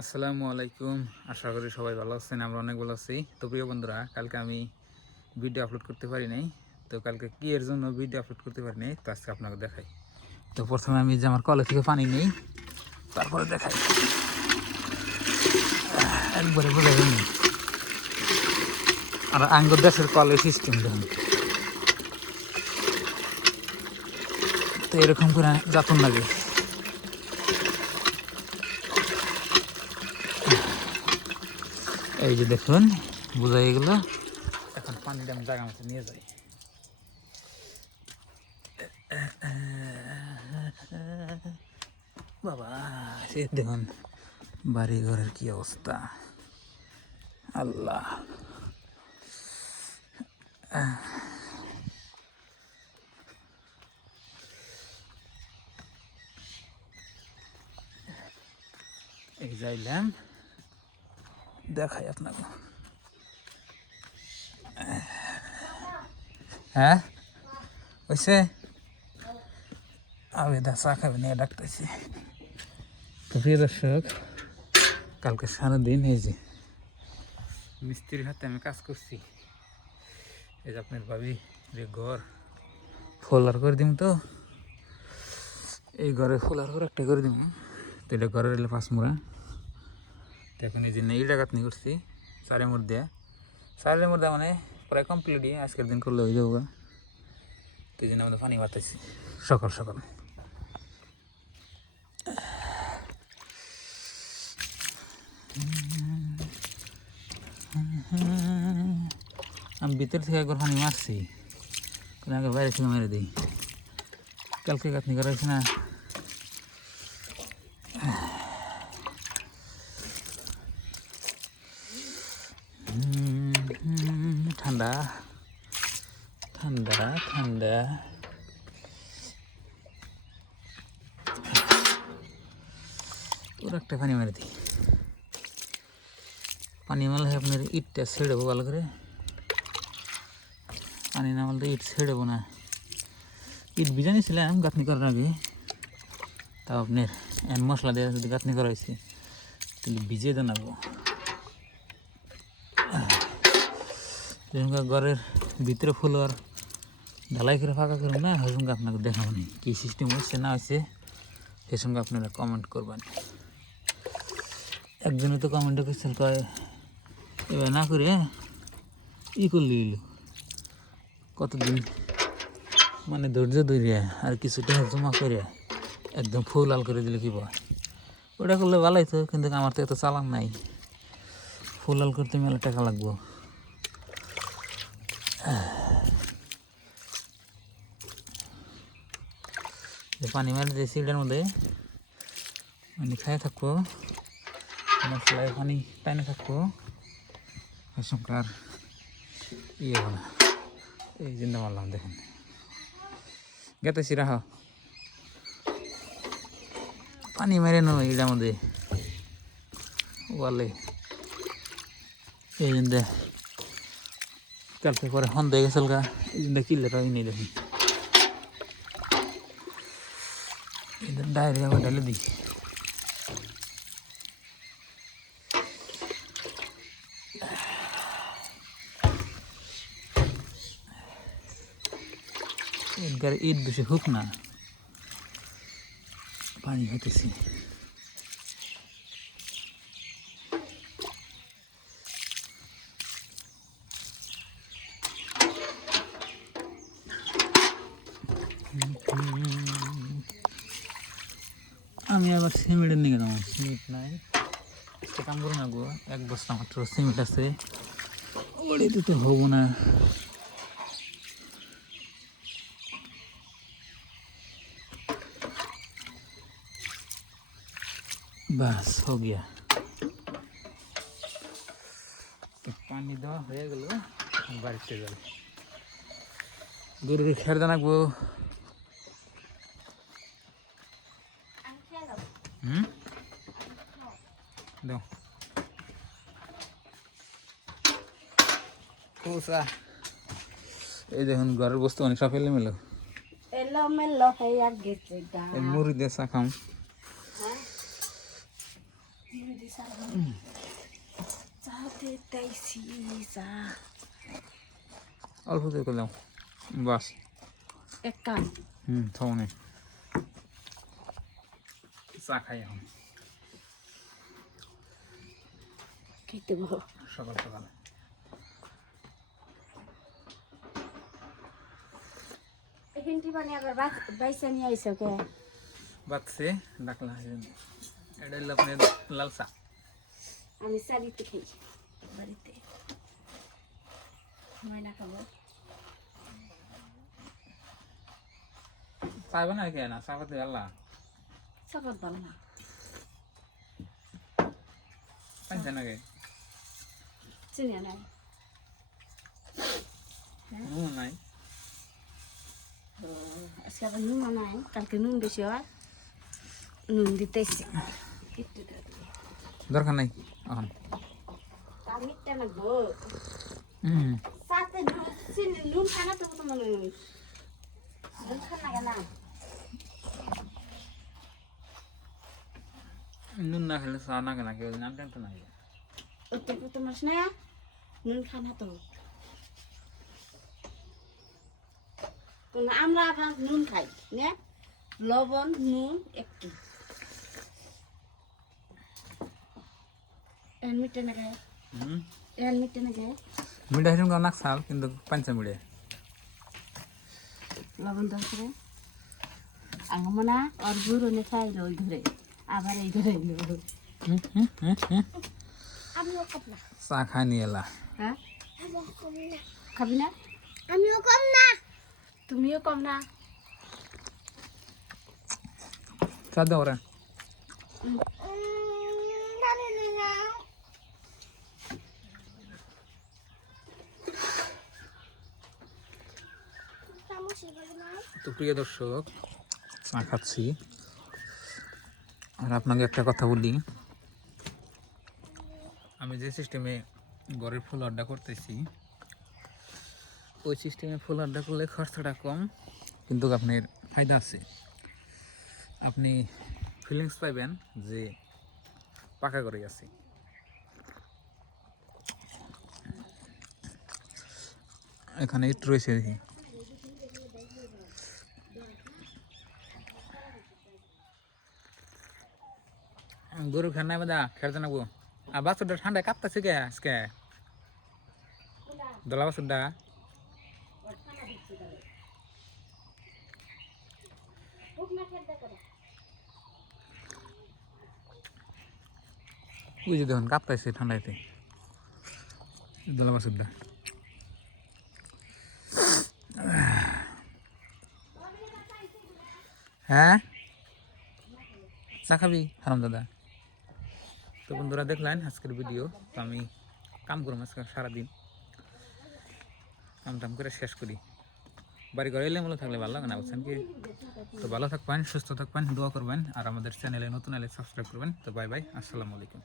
আসসালামু আলাইকুম। আশা করি সবাই ভালো আছেন, আমরা অনেক ভালো আছি। তো প্রিয় বন্ধুরা, কালকে আমি ভিডিও আপলোড করতে পারি নাই। তো কালকে কি এর জন্য ভিডিও আপলোড করতে পারি নাই, তো আজকে আপনাকে দেখাই। তো প্রথমে আমি যে আমার কলে থেকে পানি নেই, তারপরে দেখাই। একবারে বোঝা যায়নি। আর আঙ্গুর দেশের কলের সিস্টেম দেখুন। তো এরকম করে যাতন লাগে। এই যে দেখুন, বোঝা গেলো। এখন পানিটা আমি জায়গা মতো নিয়ে যাই। বাবা, সে দেখুন বাড়ি ঘরের কি অবস্থা, আল্লাহ। এই যাইলাম, দেখাই আপনাকে। হ্যাঁ হয়েছে, আবেদা চা খাবে নিয়ে ডাকতেছি। তো প্রিয় দর্শক, কালকে সারাদিন এই যে মিস্ত্রির হাতে আমি কাজ করছি। এই যে আপনার ভাবি যে ঘর ফোলার করে দিম, তো এই ঘরে ফোলার করে একটা করে দিম। তো এটা ঘরের এলে 5 মুড়া। তো এখন এই যে নেইটা কাটনি করছি চারের মধ্যে মানে প্রায় কমপ্লিটই, আজকের দিন করলে হয়ে যাবো। তো এই জন্য আমাদের পানি বাড়তেছি সকাল সকাল। আমি ভিতর থেকে একবার পানি মারছি, আগে বাইরে থেকে মেরে দিই। কালকে কাতনি করা হয়েছে না। ঠান্ডা ঠান্ডা ঠান্ডা। পুরো একটা পানি মেরে দিই। পানি মারলে আপনার ইটটা ছেড়েবো ভালো করে। পানি না মারলে ইট ছেড়েবো না। ইট ভিজা নিয়েছিলাম গাঁথনি করার আগে, তাও আপনার মশলা দিয়ে যদি গাঁথনি করা হয়েছে তাহলে ভিজিয়ে জানাবো। ঘরের ভিতরে ফুল আর ঢালাই করে ফাঁকা করবো না, ওই সঙ্গে আপনাকে দেখাবো নি কী সিস্টেম হচ্ছে না হয়েছে, সেই সঙ্গে আপনারা কমেন্ট করবেন। একজনে তো কমেন্টে করছেন, কয় এবার না করে করলে কতদিন মানে ধৈর্য ধরে আর কিছুটা জমা করে একদম ফুল লাল করে দিলে কি বয়। ওটা করলে ভালোই তো, কিন্তু আমার তো এত চালান নাই। ফুল লাল করতে মেলা টাকা লাগবো। পানি মারি দিয়েছি এটার মধ্যে, পানি খাই থাকবো, মশলায় পানি টাইনে থাকবো, আর ইয়ে বলা এই চিন্তা মারলাম। দেখেন গেতেছি রাহ পানি মেরে নো এটার মধ্যে বলে। এই জন্য কালকে পরে হন দিয়ে গেছিল গা, এই জন্য কিনলে তো নেই। দেখুন ডায়রিয়া আবার ঢেলে দিই। ইট বেশি হুক না, পানি হইতেছি। আমি আবার সিমেন্টের নিয়ে গেলাম, সিমেন্ট নাই, কাম করো না গো। 1 বস্তা মাত্র সিমেন্ট আছে, ওরে দিতে হবো না। বাস हो गया। তো পানি দেওয়া হয়ে গেল, বাড়িতে যাবে। গরুকে খের দানাবো। দাও কোসা। এই দেখুন ঘরের বস্তু অনেক সব এলোমেলো হয়ে গেছে মুড়ি দিয়ে চা খাম। অল্প দিয়ে করলাম বাস এক কাপ থাউনি চা খাই এখন খেতে বলো সকাল সকাল এখানটি মানে আবার বাইসা নিয়ে আইসো কে বাচ্চে ডাকলা এটা হলো আপনার লাল চা আমি চারিতে খাই বাড়িতে ময়না খাবো চা বানায় কে না চা করতে আল্লাহ চাপাত ভালো না পাইছে নাকি চিনি নাই নুন নাই আজকে আবার নুন নাই কালকে নুন বেশি হয় নুন দিতেছি দরকার নাই এখন মিথ্যা লাগবো হুম সাথে চিনি নুন খানা তো তোমার নুন খানা কেন নুন না খেলে চা না কেনা কেউ নাম টানতে নাই ওতে তোমার না নুন খানা তো আমরা আবার নুন খাই না লবণ নুন একটু এর মিটে না গায়ে এর মিটে না গায়ে মিঠা হিসেবে অনেক চাল কিন্তু পাঞ্চা মিঠে লবণ দরকারে আঙমনা আর গুঁড়ো নে খাইল ওই ঘরে আবার এই ঘরে এলো আমিও খাব না চা খাই নিয়ে এলা হ্যাঁ খাবি না আমিও কম না তুমিও কম না চা দাও রে তো প্রিয় দর্শক চা খাচ্ছি আর আপনাকে একটা কথা বলি আমি যে সিস্টেমে ঘরের ফুল অর্ডার করতেছি ওই সিস্টেমে ফুল অর্ডার করলে খরচাটা কম কিন্তু আপনার ফায়দা আছে আপনি ফিলিংস পাইবেন যে পাকা করে আছে এখানে ইট রয়েছে দেখি গরু খান নাই বাদা খেলতে নাবো আর বাছুরটা ঠান্ডায় কাঁপতেছে কে আজকে দলা বাছুরটা বুঝে দেখুন কাঁপতেছে ঠান্ডাইতে দলা বাছুরটা হ্যাঁ চা খাবি হারাম দাদা তো বন্ধুরা দেখলেন আজকের ভিডিও তো আমি কাম করবো আজকে সারাদিন কাম টাম করে শেষ করি বাড়ি ঘরে এলে মূল্য থাকলে ভালো লাগে না বুঝছেন কি তো ভালো থাকবেন সুস্থ থাকবেন দোয়া করবেন আর আমাদের চ্যানেলে নতুন এলে সাবস্ক্রাইব করবেন তো বাই বাই আসসালামু আলাইকুম